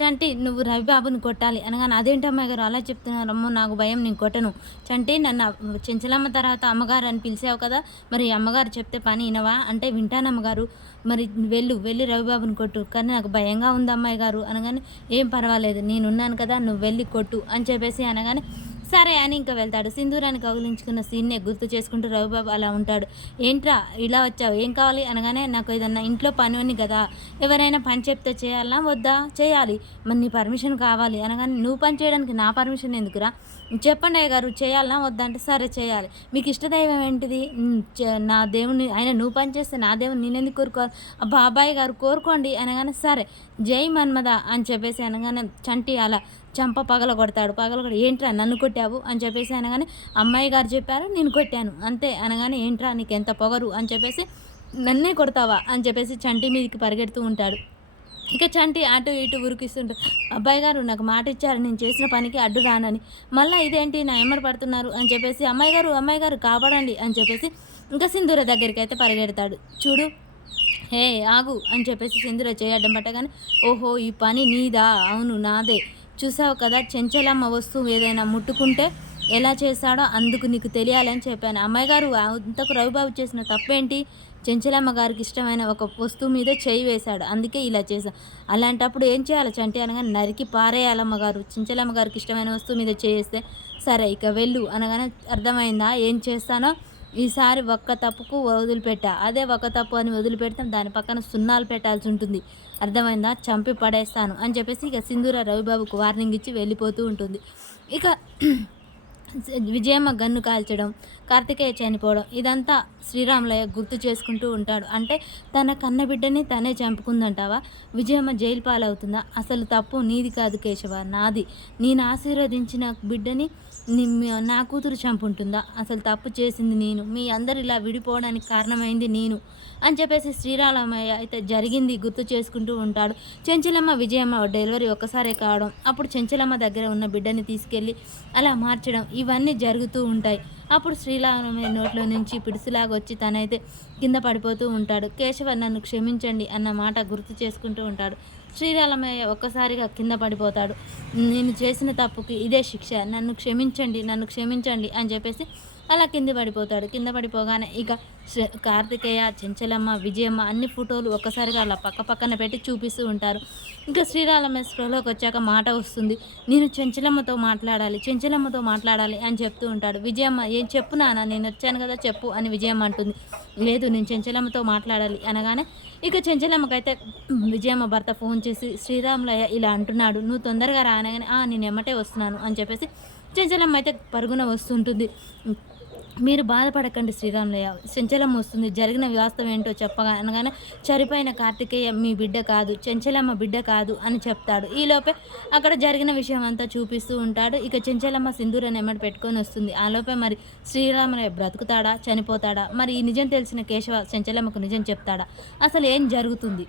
చంటి నువ్వు రవిబాబుని కొట్టాలి అనగానే అదేంటి అమ్మాయి గారు అలా చెప్తున్నారు, అమ్మో నాకు భయం నేను కొట్టను. చంటి నన్ను చెంచలమ్మ తర్వాత అమ్మగారు అని పిలిచావు కదా, మరి అమ్మగారు చెప్తే పని వినవా అంటే వింటానమ్మగారు, మరి వెళ్ళి రవిబాబుని కొట్టు, కానీ నాకు భయంగా ఉంది అమ్మాయి గారు అనగానే ఏం పర్వాలేదు నేనున్నాను కదా నువ్వు వెళ్ళి కొట్టు అని చెప్పేసి అనగానే సరే అని ఇంకా వెళ్తాడు. సింధూరాన్ని కౌగిలించుకున్న సీన్నే గుర్తు చేసుకుంటూ రవిబాబు అలా ఉంటాడు. ఏంట్రా ఇలా వచ్చావు, ఏం కావాలి అనగానే నాకు ఏదన్నా ఇంట్లో పని ఉంది కదా, ఎవరైనా పని చెప్తే చేయాలా వద్దా, చేయాలి, మరి నీ పర్మిషన్ కావాలి అనగానే నువ్వు పని చేయడానికి నా పర్మిషన్ ఎందుకురా, చెప్పండి అయ్య గారు చేయాలనా వద్దా అంటే సరే చేయాలి, మీకు ఇష్టదైవం ఏంటిది, నా దేవుని ఆయన నువ్వు పని చేస్తే నా దేవుని నేనెందుకు కోరుకోవాలి, బాబాయ్ గారు కోరుకోండి అనగానే సరే జై మన్మద అని చెప్పేసి అనగానే చంటి అలా చంప పగలగొడతాడు. పగలగొడి ఏంట్రా నన్ను కొట్టావు అని చెప్పేసి అనగానే అమ్మాయి గారు చెప్పారు నేను కొట్టాను అంతే అనగానే ఏంట్రా నీకు ఎంత పొగరు అని చెప్పేసి నన్నే కొడతావా అని చెప్పేసి చంటి మీదకి పరిగెడుతూ ఉంటాడు. ఇక చంటి అటు ఇటు ఉరికిస్తుంటాడు. అబ్బాయి గారు నాకు మాట ఇచ్చారు నేను చేసిన పనికి అడ్డు రానని, మళ్ళీ ఇదేంటి నా ఎమ్మడి పడుతున్నారు అని చెప్పేసి అమ్మాయి గారు కాపాడండి అని చెప్పేసి ఇంకా సింధూర దగ్గరికి అయితే పరిగెడతాడు. చూడు హే ఆగు అని చెప్పేసి సింధూర చేయడం పట్టగానే ఓహో ఈ పని నీదా, అవును నాదే, చూసావు కదా చెంచలమ్మ వస్తువు ఏదైనా ముట్టుకుంటే ఎలా చేశాడో అందుకు నీకు తెలియాలి అని చెప్పాను. అమ్మాయి గారు అంతకు రవిబాబు చేసిన తప్పేంటి, చెంచలమ్మ గారికి ఇష్టమైన ఒక వస్తువు మీద చేయి వేశాడు అందుకే ఇలా చేశా, అలాంటప్పుడు ఏం చేయాలి చంటి అనగానే నరికి పారేయాలమ్మ గారు, చెంచలమ్మ గారికి ఇష్టమైన వస్తువు మీద చేస్తే సరే ఇక వెళ్ళు అనగానే అర్థమైందా ఏం చేస్తానో, ఈసారి ఒక్క తప్పుకు వదిలిపెట్టా, అదే ఒక తప్పు అని వదిలిపెడతాం దాని పక్కన సున్నాలు పెట్టాల్సి ఉంటుంది, అర్థమైందా చంపి పడేస్తాను అని చెప్పేసి ఇక సింధూర రవిబాబుకు వార్నింగ్ ఇచ్చి వెళ్ళిపోతూ ఉంటుంది. ఇక విజయమ్మ గన్ను కాల్చడం, కార్తికేయ చనిపోవడం ఇదంతా శ్రీరాములయ్య గుర్తు చేసుకుంటూ ఉంటాడు. అంటే తన కన్న బిడ్డని తనే చంపుకుందంటావా, విజయమ్మ జైలు పాలవుతుందా, అసలు తప్పు నీది కాదు కేశవ నాది, నేను ఆశీర్వదించిన బిడ్డని నా కూతురు చంపుంటుందా, అసలు తప్పు చేసింది నేను, మీ అందరు ఇలా విడిపోవడానికి కారణమైంది నేను అని చెప్పేసి శ్రీరామయ్య అయితే జరిగింది గుర్తు చేసుకుంటూ ఉంటాడు. చెంచలమ్మ విజయమ్మ డెలివరీ ఒక్కసారే కావడం, అప్పుడు చెంచలమ్మ దగ్గర ఉన్న బిడ్డని తీసుకెళ్ళి అలా మార్చడం ఇవన్నీ జరుగుతూ ఉంటాయి. అప్పుడు శ్రీరామయ్య నోట్లో నుంచి పిడుసులాగా వచ్చి తనైతే కింద పడిపోతూ ఉంటాడు. కేశవ నన్ను క్షమించండి అన్న మాట గుర్తు చేసుకుంటూ ఉంటాడు. శ్రీరామయ్య ఒక్కసారిగా కింద పడిపోతాడు. నేను చేసిన తప్పుకి ఇదే శిక్ష, నన్ను క్షమించండి అని చెప్పేసి అలా కింద పడిపోతాడు. కింద పడిపోగానే ఇక కార్తికేయ చెంచలమ్మ విజయమ్మ అన్ని ఫోటోలు ఒక్కసారిగా అలా పక్క పక్కన పెట్టి చూపిస్తూ ఉంటారు. ఇంకా శ్రీరామయ్య స్పృహలోకి వచ్చాక మాట వస్తుంది, నేను చెంచలమ్మతో మాట్లాడాలి అని చెప్తూ ఉంటాడు. విజయమ్మ ఏం చెప్పు నాన్న నేను వచ్చాను కదా చెప్పు అని విజయమ్మ అంటుంది. లేదు నేను చెంచలమ్మతో మాట్లాడాలి అనగానే ఇక చెంచలమ్మకైతే విజయమ్మ భర్త ఫోన్ చేసి శ్రీరాములయ్య ఇలా అంటున్నాడు నువ్వు తొందరగా రానగానే నేను ఎమ్మటే వస్తున్నాను అని చెప్పేసి చెంచలమ్మ అయితే పరుగున వస్తుంటుంది. మీరు బాధపడకండి శ్రీరాములయ్య, చెంచలమ్మ వస్తుంది, జరిగిన వాస్తవం ఏంటో చెప్పగా అనగానే చనిపోయిన కార్తికేయ మీ బిడ్డ కాదు, చెంచలమ్మ బిడ్డ కాదు అని చెప్తాడు. ఈలోపే అక్కడ జరిగిన విషయం అంతా చూపిస్తూ ఉంటాడు. ఇక చెంచలమ్మ సింధూరాన్ని ఎమ్మడి పెట్టుకొని వస్తుంది. ఆలోపే మరి శ్రీరాములయ్య బ్రతుకుతాడా చనిపోతాడా, మరి ఈ నిజం తెలిసిన కేశవ చెంచలమ్మకు నిజం చెప్తాడా, అసలు ఏం జరుగుతుంది.